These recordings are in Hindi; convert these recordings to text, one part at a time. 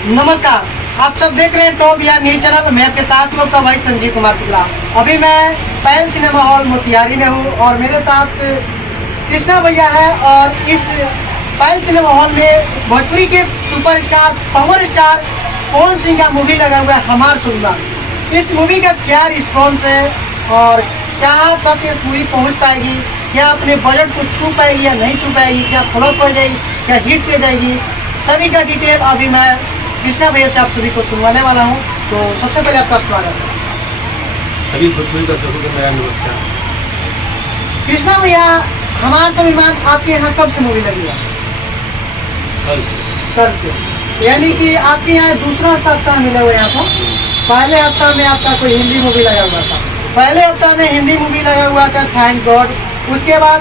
नमस्कार, आप सब देख रहे हैं टॉप बिहार न्यूज चैनल। मैं आपके साथ हूँ आपका भाई संजीव कुमार शुक्ला। अभी मैं पैल सिनेमा हॉल मोतिहारी में हूँ और मेरे साथ कृष्णा भैया है। और इस पैल सिनेमा हॉल में भोजपुरी के superstar power star Pawan Singh का मूवी लगा हुआ है हमार सुनवार। इस मूवी का क्या रिस्पॉन्स है और क्या तक ये मूवी पहुँच पाएगी, क्या अपने बजट को छू पाएगी या नहीं छू पाएगी, क्या फ्लॉप हो जाएगी, क्या हिट पे जाएगी, सभी का डिटेल अभी मैं कृष्णा भैया से आप सभी को सुनवाने वाला हूँ। तो सबसे पहले आपका स्वागत है। सभी भोजपुरी दर्शकों को मेरा नमस्कार। कृष्णा भैया, हमार स्वाभिमान आपके यहाँ कब से मूवी लगी है? कल से। यानी कि आपके यहाँ दूसरा सप्ताह मिला हुआ है आपको। पहले हफ्ता में आपका कोई हिंदी मूवी लगा हुआ था, पहले हफ्ता में हिंदी मूवी लगा हुआ था थैंक गॉड। उसके बाद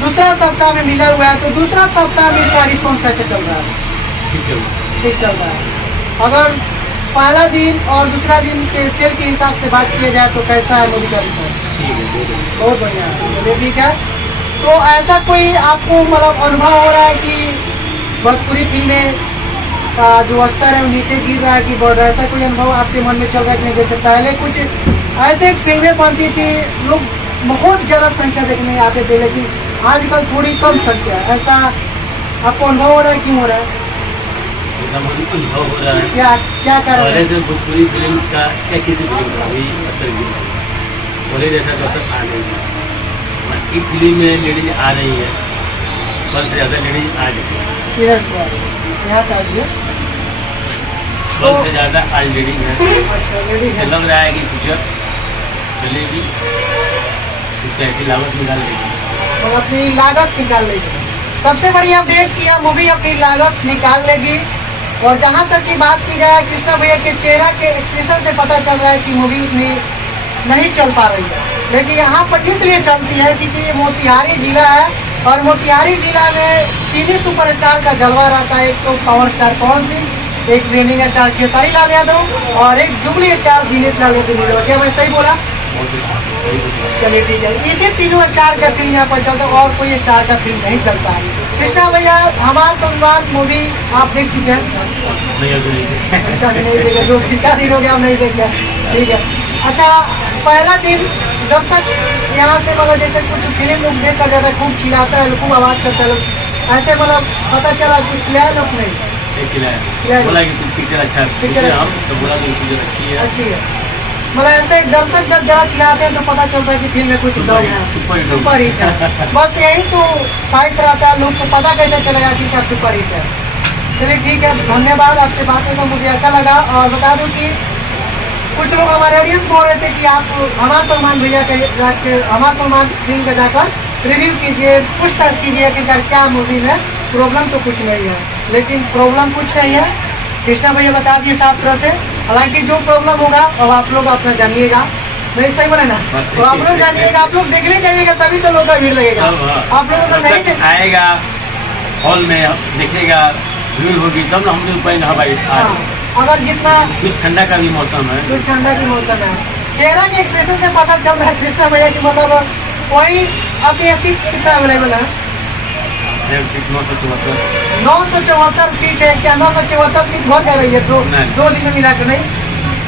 दूसरा सप्ताह में मिला हुआ है, तो दूसरा सप्ताह में इसका रिस्पॉन्स कैसे चल रहा है? ठीक चल रहा है। अगर पहला दिन और दूसरा दिन के शेयर के हिसाब से बात किया जाए तो कैसा है मूवी का रिस्पॉन्स? बहुत बढ़िया है, चलिए ठीक है। तो ऐसा कोई आपको मतलब अनुभव हो रहा है कि भोजपुरी फिल्में का जो स्तर है वो नीचे गिर रहा है कि बढ़ रहा है? ऐसा कोई अनुभव आपके मन में चल रहा है कि नहीं? जैसे पहले कुछ ऐसे फिल्में बनती थी, लोग बहुत ज़्यादा संख्या देखने आते थे, लेकिन आजकल थोड़ी कम संख्या है। ऐसा आपको अनुभव हो रहा है? क्यों हो रहा है? अनुभव हो रहा है। क्या कारण है? पहले से भोजपुरी फिल्म का या किसी फिल्म का भी असर गिर रहा है। पहले जैसा दर्शक आ नहीं है। एक फिल्म में लेडीज आ रही है, कल से ज़्यादा लेडीज आ रही है। यहाँ का कल से ज़्यादा आज लेडीज है। अच्छा, लेडीज इसे लग रहा है कि फ्यूचर चलेगी, इसका एक लागत निकाल लेगी। और अपनी लागत निकाल लेगी। सबसे बड़ी अपडेट किया, मूवी अपनी लागत निकाल लेगी। और जहाँ तक की बात की जाए, कृष्णा भैया के चेहरा के एक्सप्रेशन से पता चल रहा है कि मूवी इतनी नहीं चल पा रही है। लेकिन यहाँ पर इसलिए चलती है क्योंकि ये मोतिहारी जिला है और मोतिहारी जिला में तीन ही सुपरस्टार का जलवा रहता है। एक तो पावर स्टार पवन सिंह, एक ट्रेनिंग स्टार खेसारी लाल यादव और एक जुबली स्टार दिनेश लाल यादव। क्या मैं सही बोला? चलिए ठीक है। इसी तीनों स्टार का फिल्म यहाँ पर चलता है और कोई स्टार का फिल्म नहीं चलता है। कृष्णा भैया, हमार संवाद मूवी आप देख चुके हैं? अच्छा, नहीं देखे, जो ठीका दिन हो गया आप नहीं देखे, ठीक है। अच्छा, पहला दिन जब तक यहाँ से मतलब जैसे कुछ फिल्म लोग देख कर जाता है, खूब चिल्लाता है, खूब आवाज़ करता है, ऐसे मतलब पता चला कुछ चिल्लाया लोग नहीं? बोला कि पिक्चर अच्छा है, हम तो बोला कि पिक्चर अच्छी है। मतलब ऐसे दर्शक जब जरा चिल्लाते हैं तो पता चलता है कि फिल्म में कुछ दम है, सुपर हिट है। बस यही तो फाइट रहता है, लोग को पता कैसे चलेगा कि क्या सुपर हिट है। चलिए ठीक है, धन्यवाद। आपसे बात करके मुझे अच्छा लगा। और बता दूं कि कुछ लोग हमारे ऑडियंस बोल रहे थे कि आप हमार सलमान भैया के हमार सलमान फिल्म का जाकर रिव्यू कीजिए, पूछताछ कीजिए कि क्या मूवी में प्रॉब्लम तो कुछ नहीं है। लेकिन प्रॉब्लम कुछ नहीं है, कृष्णा भैया बता दिए साफ तरह से। हालांकि जो प्रॉब्लम होगा अब आप लोग अपना जानिएगा, नहीं सही बोले ना? तो आप लोग जानिएगा, आप लोग देखने जाइएगा तभी तो लोग का भीड़ लगेगा। आप लोग अगर नहीं आएगा हॉल में देखेगा, भीड़ होगी तब ना हम लोग पाएंगे। हाँ भाई, अगर जितना कुछ ठंडा का भी मौसम है, कुछ ठंडा की मौसम है, चेहरा के एक्सप्रेशन से पता चल रहा है कृष्णा भैया की मतलब वही अपनी सीट कितना अवेलेबल है? 974 सीट है। क्या 974 सीट भर जा रही है? तो 2 दिन में मिलाकर नहीं,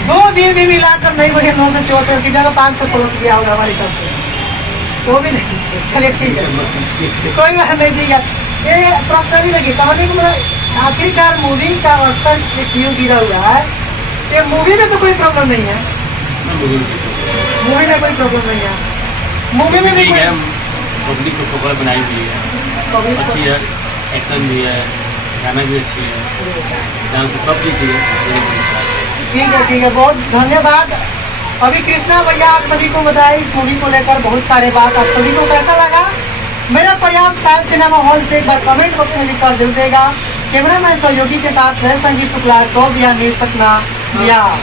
2 दिन भी मिलाकर नहीं बढ़िया 974 सीट है। 500 प्लस गया होगा हमारे हिसाब से, तो भी नहीं। चलिए ठीक है, कोई बात नहीं, ठीक है। ये पर्सनली देखिए कहानी को मतलब आखिरकार मूवी का स्तर क्यों गिरा हुआ है? ये मूवी में तो कोई प्रॉब्लम नहीं है, मूवी में कोई प्रॉब्लम नहीं है। मूवी में भी पब्लिक को खबर बनाई हुई है, अच्छी है, एक्शन भी है, गाना भी अच्छी है, डांस सब चीज़ है। ठीक है, बहुत धन्यवाद। अभी कृष्णा भैया आप सभी को बताया इस मूवी को लेकर बहुत सारे बात। आप सभी को कैसा लगा मेरा प्रयास? पैल सिनेमा हॉल से एक बार कमेंट बॉक्स में लिखकर जरूर देगा। कैमरामैन सहयोगी के साथ मैं संजीव शुक्ला, टॉप बिहार न्यूज पटना, बिहार।